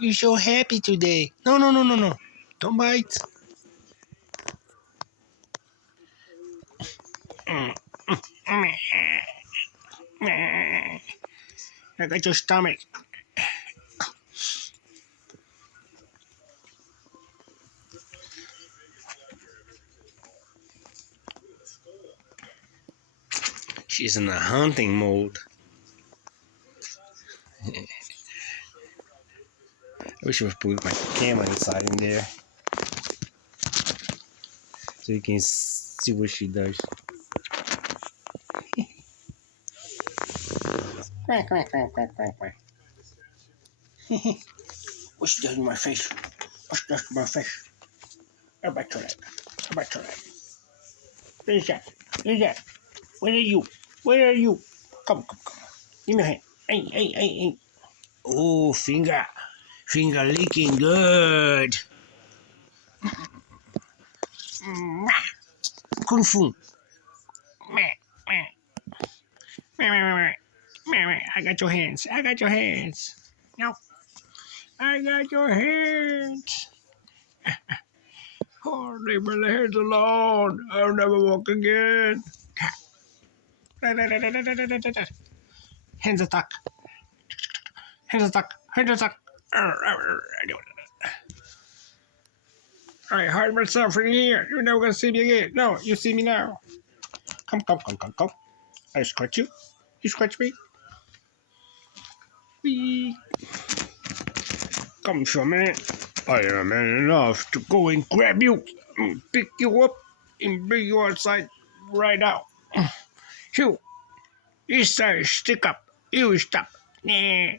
You're so happy today. No, no, no, no, no. Don't bite. I got your stomach. She's in a hunting mode. I wish I would put my camera inside in there so you can see what she does. Quack, quack, quack, quack, quack, quack. What she does in my face? What she does to my face? Go back to that. Go back to that. Where's that? Where's that? Where are you? Where are you? Come, come, come. Give me a hand. Hey, hey, hey, hey. Oh, finger. Finger licking good. Kung Fu. I got your hands. I got your hands. No. I got your hands. Oh, leave my hands alone. I'll never walk again. Hands attack. Hands attack. Hands attack. I hide myself in here. You're never gonna see me again. No, you see me now. Come, come, come, come, come. I scratch you. You scratch me. Wee. Come for a minute. I am man enough to go and grab you, and pick you up, and bring you outside right now. You side stick up. You stop. Nah.